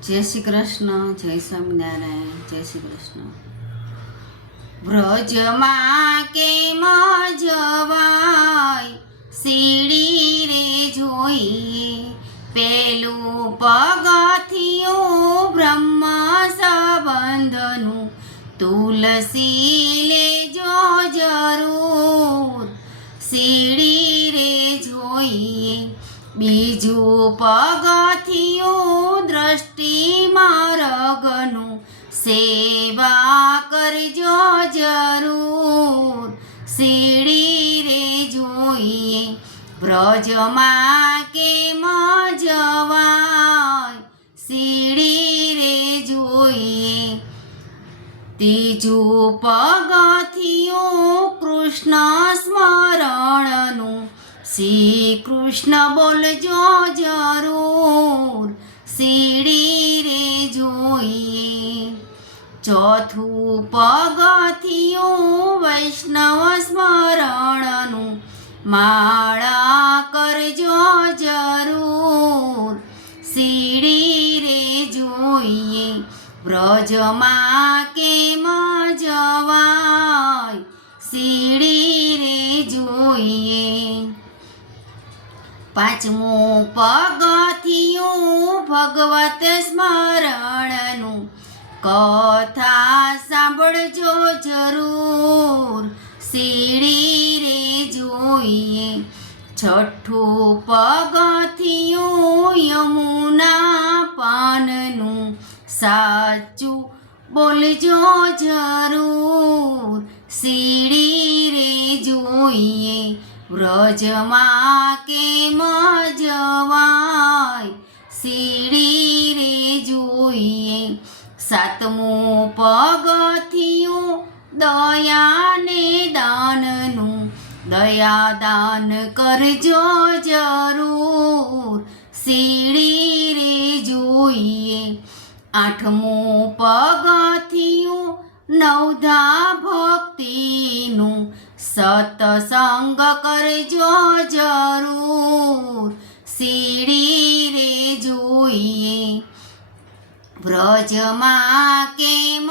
જય શ્રી કૃષ્ણ, જય સ્વામિનારાયણ, જય શ્રી કૃષ્ણ. વ્રજમાં કેમ જવાય સીડી રે જોઈએ, પેલું પગથિયું બ્રહ્મ સંબંધનું, તુલસી લેજો જરૂર સીડી રે જોઈએ. બીજું પગથિયું દ્રષ્ટિ માર્ગનું, સેવા કરજો જરૂર સીડી રે જોઈએ. વ્રજમાં કેમ જવાય સીડી રે જોઈએ. ત્રીજું પગથિયું કૃષ્ણ સ્મરણનું, શ્રી કૃષ્ણ બોલજો જરૂર સીડી રે જોઈએ. ચોથું પગથિયું વૈષ્ણવ સ્મરણનું, માળા કરજો જરૂર સીડી રે જોઈએ. વ્રજમાં કેમ જવાય સીડી રે જોઈએ. પાંચમું પગથિયું ભગવત સ્મરણનું, કથા સાંભળજો જરૂર સીડી રે જોઈએ. છઠ્ઠું પગથિયું યમુના પાનનું, સાચું બોલજો જરૂર સીડી રે જોઈએ. વ્રજમાં કેમ જવાય સીડી રે જોઈએ. સાતમું પગથિયું દયાને દાનનું, દયા દાન કરજો જરૂર સીડી રે જોઈએ. આઠમું પગથિયું નવધા ભક્તિનું, સત્સંગ કરજો જરૂર સીડી રે જોઈએ. વ્રજમાં કેમ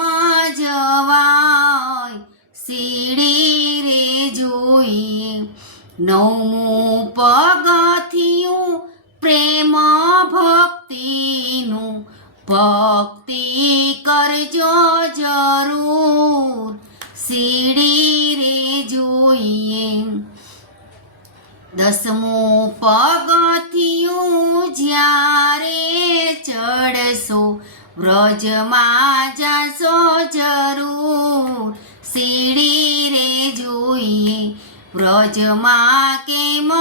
જવાય સીડી રે જોઈએ. નવમું પગથિયું પ્રેમ ભક્તિનું, ભક્તિ કરજો જરૂર સીડી રે જોઈએ. દસમું પગથિયું જ્યારે ચડશો, વ્રજમાં જાશો જરૂર સીડી રે જોઈએ. વ્રજમાં કેમ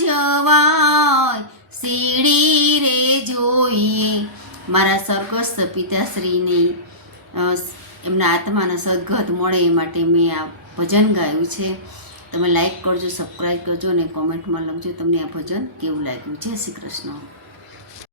જવાય સીડી રે જોઈએ. મારા સ્વર્ગસ્થ પિતાશ્રીને એમના આત્માના સદગત મળે એ માટે મેં આ ભજન ગાયું છે. તમે લાઈક કરજો, સબસ્ક્રાઈબ કરજો અને કોમેન્ટમાં લખજો તમને આ ભજન કેવું લાગ્યું. જય શ્રી કૃષ્ણ.